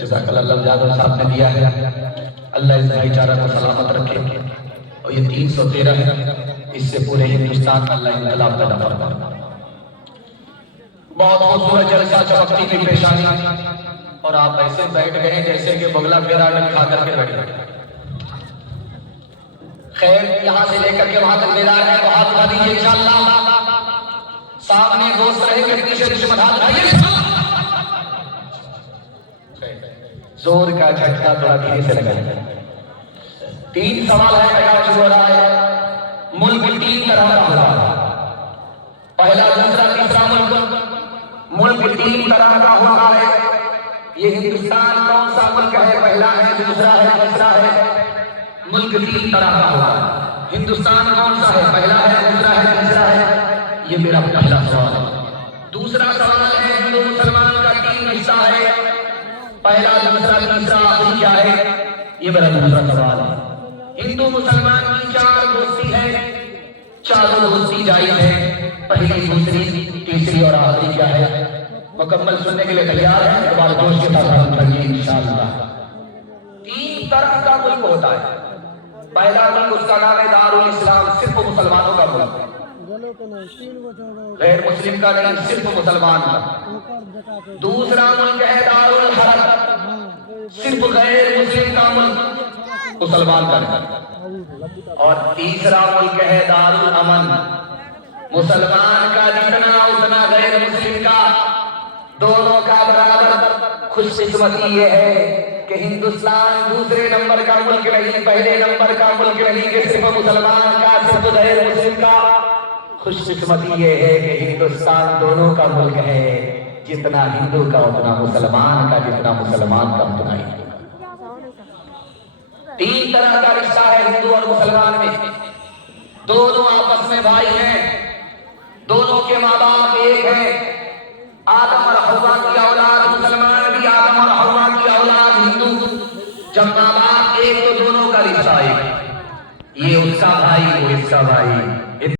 جزاک اللہ جادو صاحب نے دیا ہے، اللہ اس بھائی چارہ کو سلامت رکھے، اور یہ 313 ہے، اس سے پورے ہندوستان میں اللہ انقلاب پیدا فرمائے۔ بہت خوبصورت جلسہ، چمکتی ہوئی پیشانی، اور آپ ایسے بیٹھ گئے جیسے کہ بگلا پیراڈل کھا کر کے بیٹھ گئے۔ خیر، یہاں سے لے کر کے وہاں تک بیدار ہے تو ہاتھ اٹھا دیجیے انشاءاللہ۔ سامنے دوست رہے گا، پیچھے دشمن ہاتھ اٹھائیے۔ زور کا جھٹکا تھوڑا دھیرے سے لگائے۔ 3 سوال ہے، پہلا شروع ہو رہا ہے۔ ملک 3 طرح کا ہوتا ہے، پہلا دوسرا تیسرا ملک 3 طرح کا ہوتا ہے۔ یہ ہندوستان کون سا ملک ہے؟ پہلا ہے، دوسرا ہے، تیسرا ہے۔ ملک 3 طرح کا ہوتا ہے۔ ہندوستان کون سا ہے؟ پہلا ہے، دوسرا ہے، تیسرا ہے۔ یہ میرا پہلا سوال ہے۔ دوسرا سوال ہے، ہندو مسلمان کا 3 حصہ ہے، پہلا دوسرا تیسرا آخری کیا ہے؟ یہ میرا دوسرا سوال ہے۔ ہندو مسلمان کی 4 دوستی ہے، چاروں دوستی جائز ہے، پہلی دوسری تیسری اور آخری کیا ہے؟ مکمل سننے کے لیے تیار ہے؟ ایک بار جوش کے ساتھ پڑھیے انشاءاللہ۔ 3 طرح کا ملک ہوتا ہے۔ پہلا ملک، اس کا نام ہے دارالاسلام، صرف مسلمانوں کا ملک ہے، غیر مسلم کا نہیں، صرف مسلمان کا۔ دوسرا ملک ہے دارالحرب، صرف غیر مسلم کا ملک، مسلمان کا نہیں۔ اور تیسرا ملک ہے دارالامن، مسلمان کا جتنا اتنا غیر مسلم کا، دونوں کا برابر۔ خوش قسمتی یہ ہے کہ ہندوستان دوسرے نمبر کا ملک نہیں، پہلے نمبر کا ملک نہیں کہ صرف مسلمان کا، صرف غیر مسلم کا۔ خوش قسمتی یہ ہے کہ ہندوستان دونوں کا ملک ہے، جتنا ہندو کا اتنا مسلمان کا، جتنا مسلمان کا اتنا ہندو کا۔ 3 طرح کا رشتہ ہے ہندو اور مسلمان میں، دونوں آپس میں بھائی ہیں، دونوں کے ماں باپ ایک ہیں، آدم اور حوا کی اولاد، مسلمان بھی آدم اور حوا کی اولاد، ہندو۔ جب ماں باپ ایک تو دونوں کا رشتہ ایک، یہ اس کا بھائی وہ اس کا بھائی،